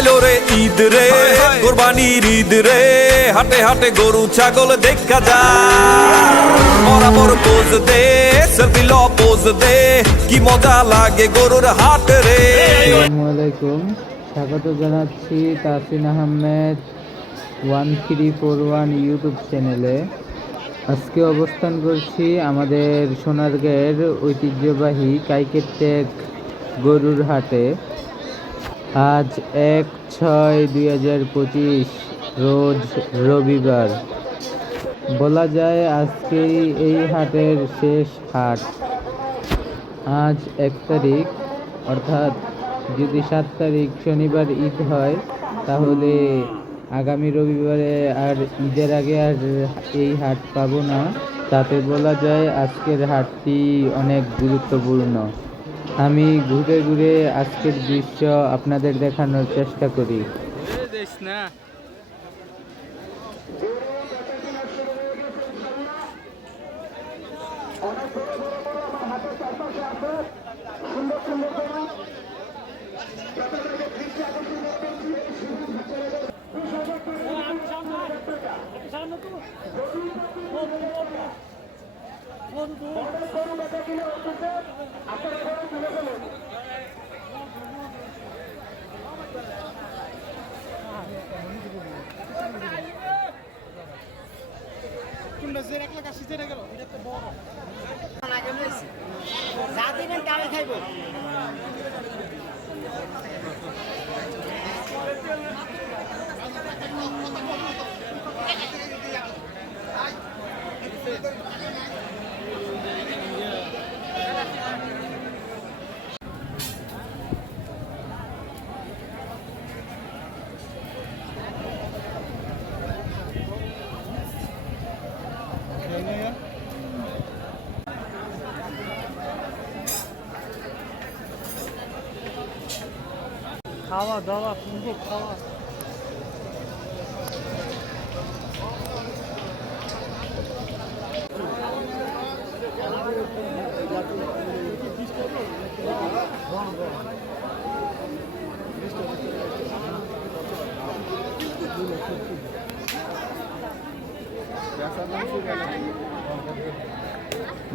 আইলো রে ঈদ রে কোরবানির ঈদ রে হাটে হাটে গরু ছাগল দেখা যায় বরাবর পোজ দে সেলফি ল পোজ দে কি মজা লাগে গরুর হাট রে। আসসালামু আলাইকুম, স্বাগত জানাচ্ছি তাসিন আহমেদ 1341 ইউটিউব চ্যানেলে। আজকে অবস্থান করছি আমাদের সোনারগাঁয়ের ঐতিহ্যবাহী কাইকেরটেক গরুর হাটে। আজ 1/6/2025 রোজ রবিবার। বলা যায় আজকেই এই হাটের শেষ হাট। আজ 1 তারিখ, অর্থাৎ যদি 7 তারিখ শনিবার ঈদ হয় তাহলে আগামী রবিবারে আর ঈদের আগে আর এই হাট পাবো না। তাতে বলা যায় আজকের হাটটি অনেক গুরুত্বপূর্ণ। আমি ঘুরে ঘুরে আজকের দৃশ্য আপনাদের দেখানোর চেষ্টা করি। খাওয়া দাওয়া সুন্দর খাওয়া।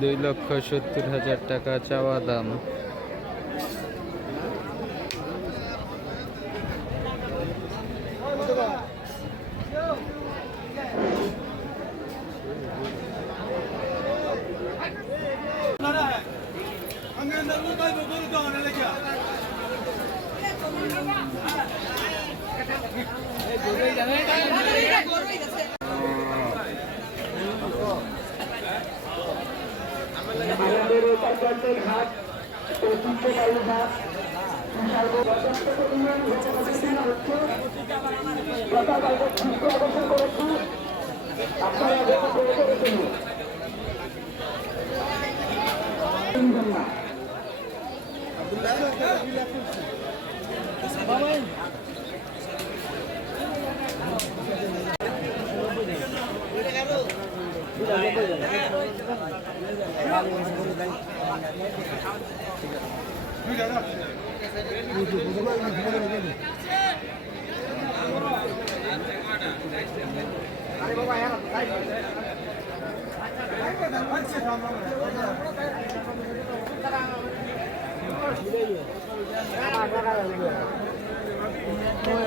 $2,70,000 টাকা চাওয়া দাম।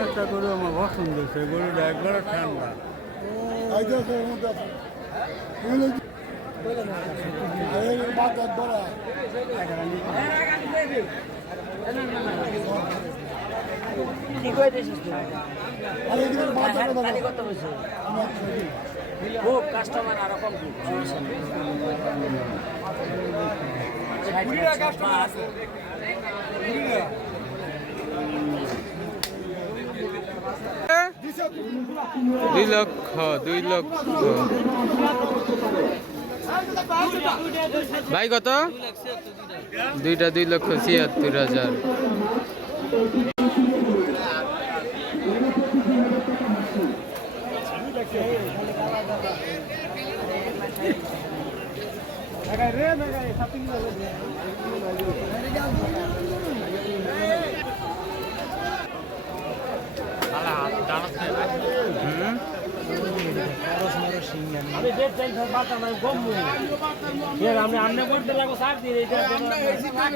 একটা গরু আমার পছন্দ হয়েছে, গরুটা একবারে ঠান্ডা। কাস্টমার আরো কম দুই লক্ষ ভাই কত? দুইটা 2,76,000। আমি যে ট্রেন বার্তা নাই গম্মু আমি আমনে করতে লাগো সার দিয়ে এটা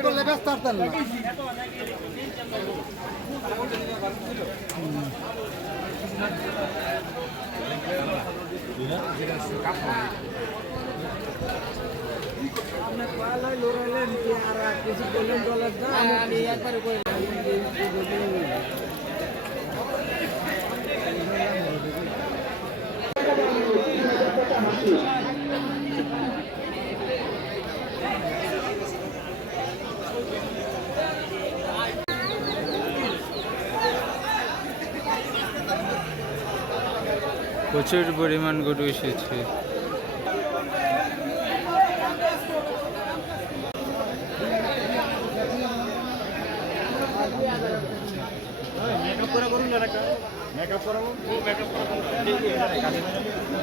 করলে ব্যস্ত থাকতেন না আপনার পালাই লড়াইলেন কি আর কিছু বললেন ডলার দাম আমি একবারে প্রচুর পরিমাণ গরু এসেছে।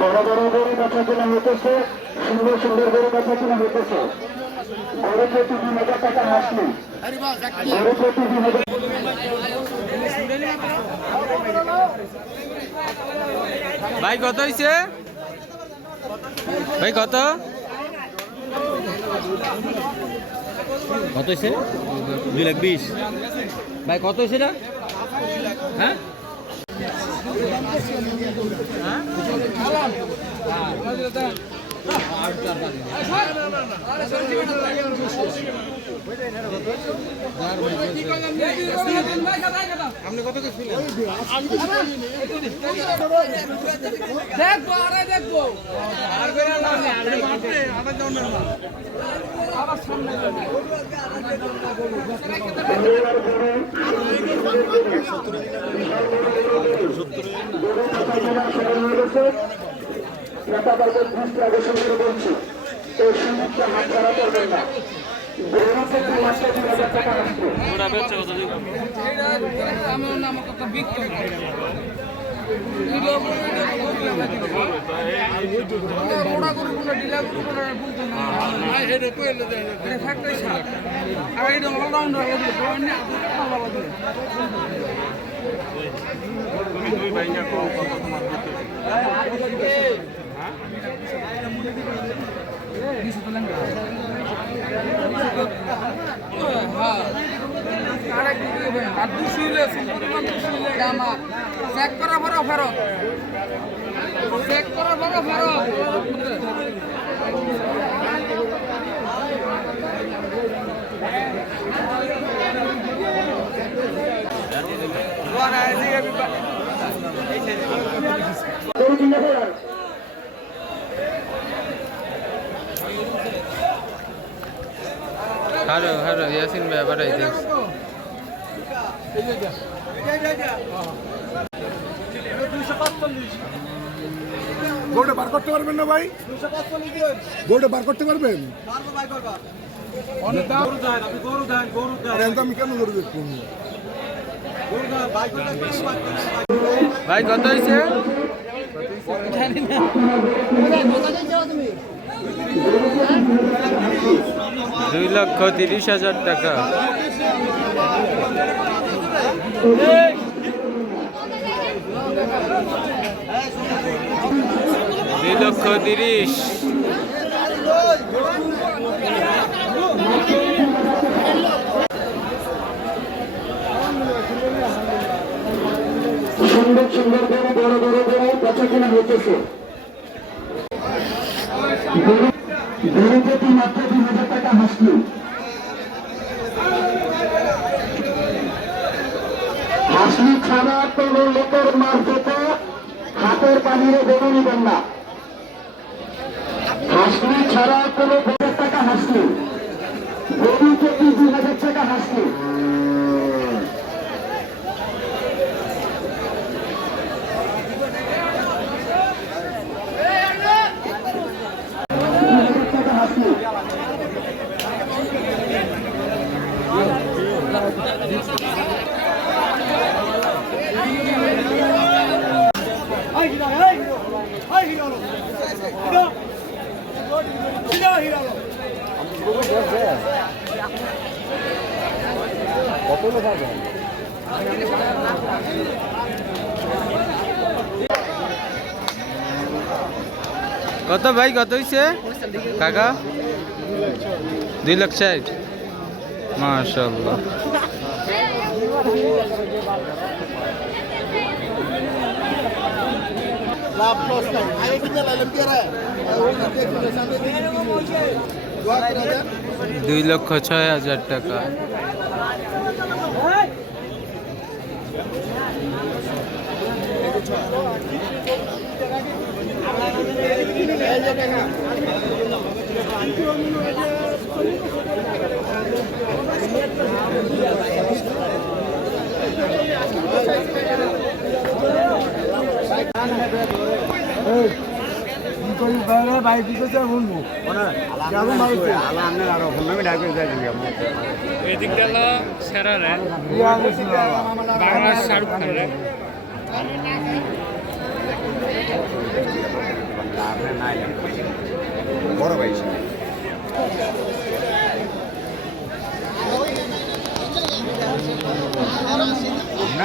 বড় বড় গরু কথা কেনা হইতেছে, সুন্দর সুন্দর গরু কথা কেনা হইতেছে। গরু প্রতি 2,000 টাকা হাসলি, গরু প্রতি 2,000। ভাই কত হয়েছে? ভাই কত কত হয়েছে? 2,20,000। ভাই কত হয়েছে না? হ্যাঁ আপনি কত কিছু দেখবো আরে দেখবো আর করে আবার সামনে বলছি এই সমস্ত হাত ছাড়া করবেন না। গরু প্রতি মাসে 2,000 টাকা হাসলি। আমার নাম কত বিক্রি ওরা গরু কোনো ডিলার বলতো না এটা কইলে এটা ফ্যাক্টরি সার আর এটা অলরাউন্ডার লাগে ভালো লাগে তুমি দুই ভাইয়া কত তোমার করতে হ্যাঁ আরেক দিকে আর দুশিলে জামা চেক করা বড় ফেরত চেক করা বড় ফেরত হারো হারো ইয়াসিন ভাই আবার আইতেছে। গোটা বার করতে পারবেন না ভাই? গোটা বার করতে পারবেন? আমি কেন গরু দেখবো? ভাই কত হয়েছে? 2,30,000 টাকা। 2,30,000। সুন্দর সুন্দর গরু, বড় বড় গরু কথা কেনা হইতেছে। গরু প্রতি মাত্র 2,000 টাকা হাসলি। হাসলি ছাড়া কোন লোকের মারফতে হাতের পানিরে গরু নিবেন না। হাসলি ছাড়া কোন 2,000 টাকা হাসলি, গরু প্রতি 2,000 টাকা হাসলি। কত ভাই কত হইছে কাকা 2,60,000 মাশাআল্লাহ। লাভ লস নাই আগে কিনে লাইলাম কি রে ওই দেখলে সামনে দিকে দোয়া করে দেন 2,06,000 টাকা। এদিকটা হলো সেরা রে বাংলাদেশ শাহরুখ খান রে বড় ভাই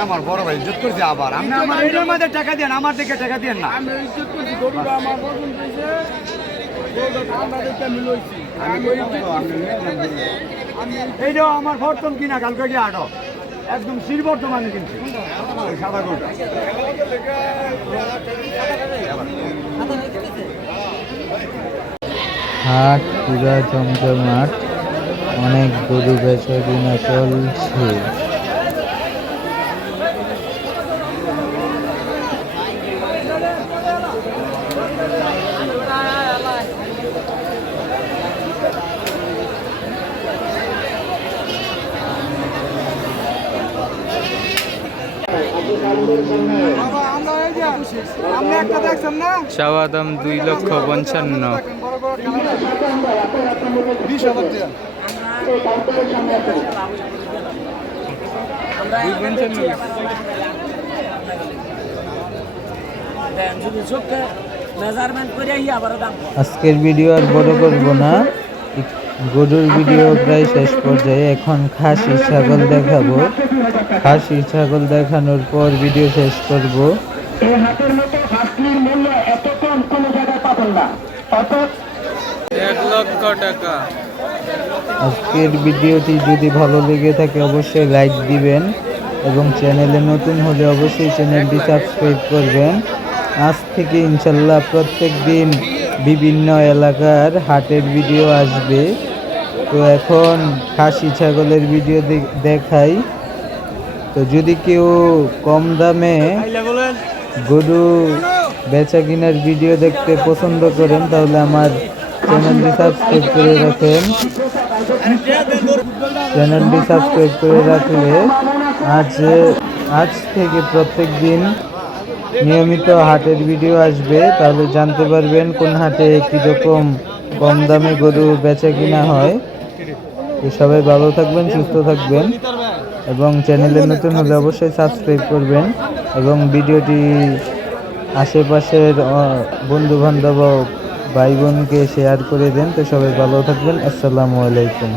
আমার বড় ভাই ইজ্জত করছে আবার আপনি আমার এর মধ্যে টাকা দেন আমার দিকে টাকা দেন না আমি ইজ্জত করছি গরুটা আমার পছন্দ হয়েছে গরুটা ঠান্ডা দেখতে আমি লইছি এইটাও আমার প্রথম কিনা কালকে গিয়ে আটো একদম শির বর্তমানে কিনছি ওই সাদা গরুটা হাট পুরা জমজমাট, অনেক গরু বেচা কিনা চলছে। আপনি একটা দেখছেন না চাওয়া দাম 2,55,000। 20,000 টাকা আজকের ভিডিও আর বড় করব না, গরুর ভিডিও প্রায় শেষ পর্যায়ে। এখন খাসি ছাগল দেখাবো, খাসি ছাগল দেখানোর পর ভিডিও শেষ করব। এই হাটের মতো হাসলির মূল্য এত কম কোনো জায়গায় পাবেন না। অর্থাৎ 1,00,000 টাকা। আজকের ভিডিওটি যদি ভালো লেগে থাকে অবশ্যই লাইক দিবেন এবং চ্যানেলে নতুন হলে অবশ্যই চ্যানেলটি সাবস্ক্রাইব করবেন। আজ থেকে ইনশাল্লাহ প্রত্যেক দিন বিভিন্ন এলাকার হাটের ভিডিও আসবে। তো এখন খাসি ছাগলের ভিডিও দেখাই। তো যদি কেউ কম দামে গরু বেচা কিনার ভিডিও দেখতে পছন্দ করেন তাহলে আমার চ্যানেলটি সাবস্ক্রাইব করে রাখেন। চ্যানেলটি সাবস্ক্রাইব করে রাখলে আজ থেকে প্রত্যেক দিন নিয়মিত হাটের ভিডিও আসবে, তাহলে জানতে পারবেন কোন হাটে কীরকম কম দামে গরু বেচা কিনা হয়। তো সবাই ভালো থাকবেন, সুস্থ থাকবেন এবং চ্যানেলে নতুন হলে অবশ্যই সাবস্ক্রাইব করবেন এবং ভিডিওটি আশেপাশের বন্ধু বান্ধব ভাই বোনকে শেয়ার করে দেন। তো সবাই ভালো থাকবেন। আসসালামু আলাইকুম।